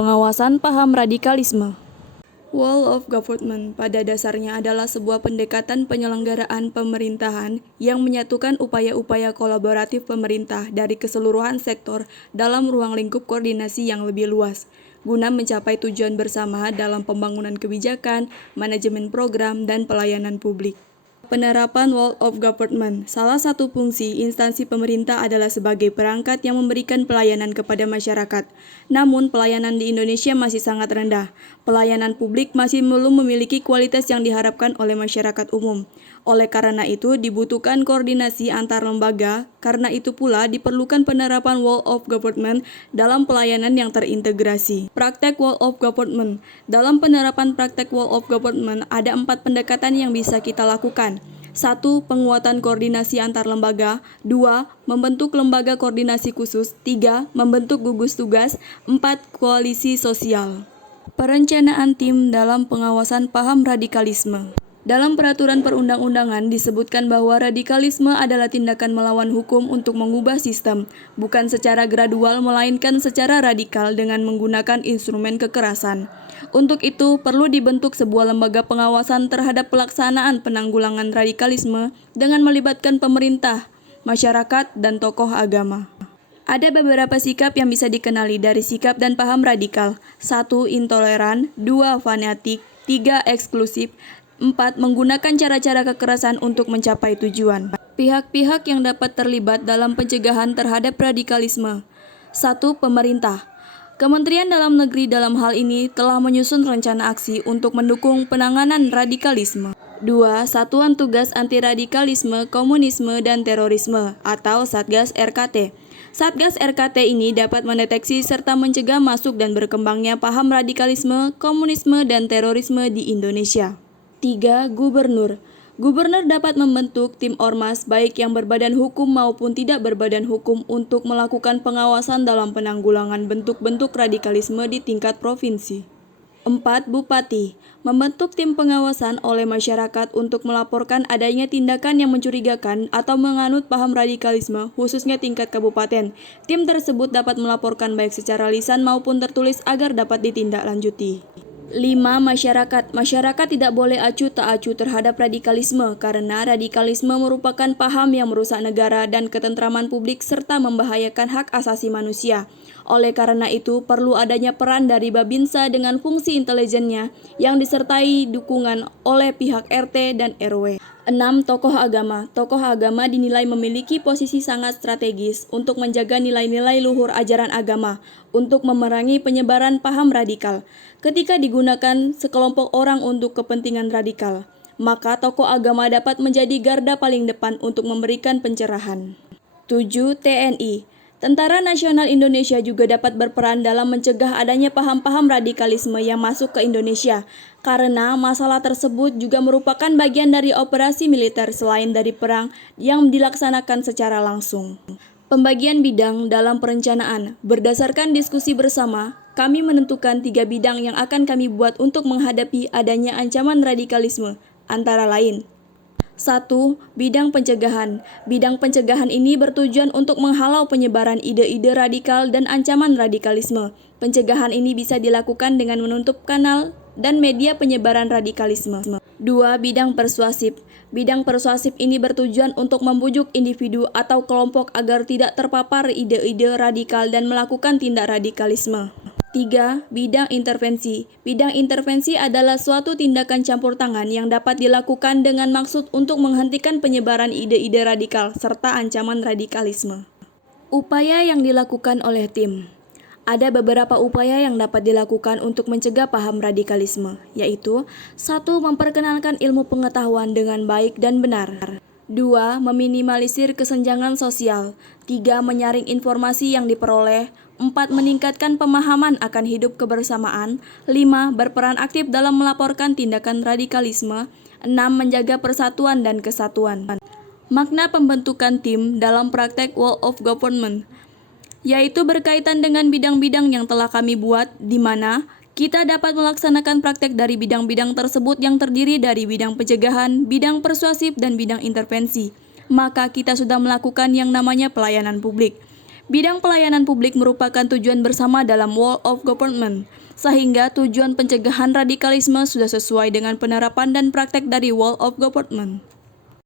Pengawasan paham radikalisme. Wall of Government pada dasarnya adalah sebuah pendekatan penyelenggaraan pemerintahan yang menyatukan upaya-upaya kolaboratif pemerintah dari keseluruhan sektor dalam ruang lingkup koordinasi yang lebih luas, guna mencapai tujuan bersama dalam pembangunan kebijakan, manajemen program, dan pelayanan publik. Penerapan Wall of Government, salah satu fungsi instansi pemerintah adalah sebagai perangkat yang memberikan pelayanan kepada masyarakat. Namun, pelayanan di Indonesia masih sangat rendah. Pelayanan publik masih belum memiliki kualitas yang diharapkan oleh masyarakat umum. Oleh karena itu, dibutuhkan koordinasi antar lembaga. Karena itu pula diperlukan penerapan Wall of Government dalam pelayanan yang terintegrasi. Praktek Wall of Government. Dalam penerapan praktek Wall of Government, ada 4 pendekatan yang bisa kita lakukan. 1. Penguatan koordinasi antar lembaga. 2. Membentuk lembaga koordinasi khusus. 3. Membentuk gugus tugas. 4. Koalisi sosial. Perencanaan tim dalam pengawasan paham radikalisme. Dalam peraturan perundang-undangan disebutkan bahwa radikalisme adalah tindakan melawan hukum untuk mengubah sistem, bukan secara gradual melainkan secara radikal dengan menggunakan instrumen kekerasan. Untuk itu, perlu dibentuk sebuah lembaga pengawasan terhadap pelaksanaan penanggulangan radikalisme dengan melibatkan pemerintah, masyarakat, dan tokoh agama. Ada beberapa sikap yang bisa dikenali dari sikap dan paham radikal. 1. Intoleran. 2. Fanatik. 3. Eksklusif. 4. Menggunakan cara-cara kekerasan untuk mencapai tujuan. Pihak-pihak yang dapat terlibat dalam pencegahan terhadap radikalisme. 1. Pemerintah. Kementerian Dalam Negeri dalam hal ini telah menyusun rencana aksi untuk mendukung penanganan radikalisme. 2. Satuan Tugas Anti Radikalisme, Komunisme, dan Terorisme atau Satgas RKT. Satgas RKT ini dapat mendeteksi serta mencegah masuk dan berkembangnya paham radikalisme, komunisme, dan terorisme di Indonesia. 3. Gubernur. Gubernur dapat membentuk tim ormas baik yang berbadan hukum maupun tidak berbadan hukum untuk melakukan pengawasan dalam penanggulangan bentuk-bentuk radikalisme di tingkat provinsi. 4. Bupati. Membentuk tim pengawasan oleh masyarakat untuk melaporkan adanya tindakan yang mencurigakan atau menganut paham radikalisme, khususnya tingkat kabupaten. Tim tersebut dapat melaporkan baik secara lisan maupun tertulis agar dapat ditindaklanjuti. 5. Masyarakat. Masyarakat tidak boleh acuh tak acuh terhadap radikalisme karena radikalisme merupakan paham yang merusak negara dan ketentraman publik serta membahayakan hak asasi manusia. Oleh karena itu, perlu adanya peran dari Babinsa dengan fungsi intelijennya yang disertai dukungan oleh pihak RT dan RW. 6. Tokoh agama. Tokoh agama dinilai memiliki posisi sangat strategis untuk menjaga nilai-nilai luhur ajaran agama untuk memerangi penyebaran paham radikal. Ketika digunakan sekelompok orang untuk kepentingan radikal, maka tokoh agama dapat menjadi garda paling depan untuk memberikan pencerahan. 7. TNI. Tentara Nasional Indonesia juga dapat berperan dalam mencegah adanya paham-paham radikalisme yang masuk ke Indonesia, karena masalah tersebut juga merupakan bagian dari operasi militer selain dari perang yang dilaksanakan secara langsung. Pembagian bidang dalam perencanaan. Berdasarkan diskusi bersama, kami menentukan 3 bidang yang akan kami buat untuk menghadapi adanya ancaman radikalisme, antara lain. 1. Bidang pencegahan. Bidang pencegahan ini bertujuan untuk menghalau penyebaran ide-ide radikal dan ancaman radikalisme. Pencegahan ini bisa dilakukan dengan menutup kanal dan media penyebaran radikalisme. 2. Bidang persuasif. Bidang persuasif ini bertujuan untuk membujuk individu atau kelompok agar tidak terpapar ide-ide radikal dan melakukan tindak radikalisme. 3. Bidang intervensi. Bidang intervensi adalah suatu tindakan campur tangan yang dapat dilakukan dengan maksud untuk menghentikan penyebaran ide-ide radikal serta ancaman radikalisme. Upaya yang dilakukan oleh tim. Ada beberapa upaya yang dapat dilakukan untuk mencegah paham radikalisme, yaitu 1. Memperkenalkan ilmu pengetahuan dengan baik dan benar. 2. Meminimalisir kesenjangan sosial. 3. Menyaring informasi yang diperoleh. 4. Meningkatkan pemahaman akan hidup kebersamaan. 5. Berperan aktif dalam melaporkan tindakan radikalisme. 6. Menjaga persatuan dan kesatuan. Makna pembentukan tim dalam praktek Wall of Government, yaitu berkaitan dengan bidang-bidang yang telah kami buat, di mana kita dapat melaksanakan praktek dari bidang-bidang tersebut yang terdiri dari bidang pencegahan, bidang persuasif, dan bidang intervensi. Maka kita sudah melakukan yang namanya pelayanan publik. Bidang pelayanan publik merupakan tujuan bersama dalam Wall of Government, sehingga tujuan pencegahan radikalisme sudah sesuai dengan penerapan dan praktek dari Wall of Government.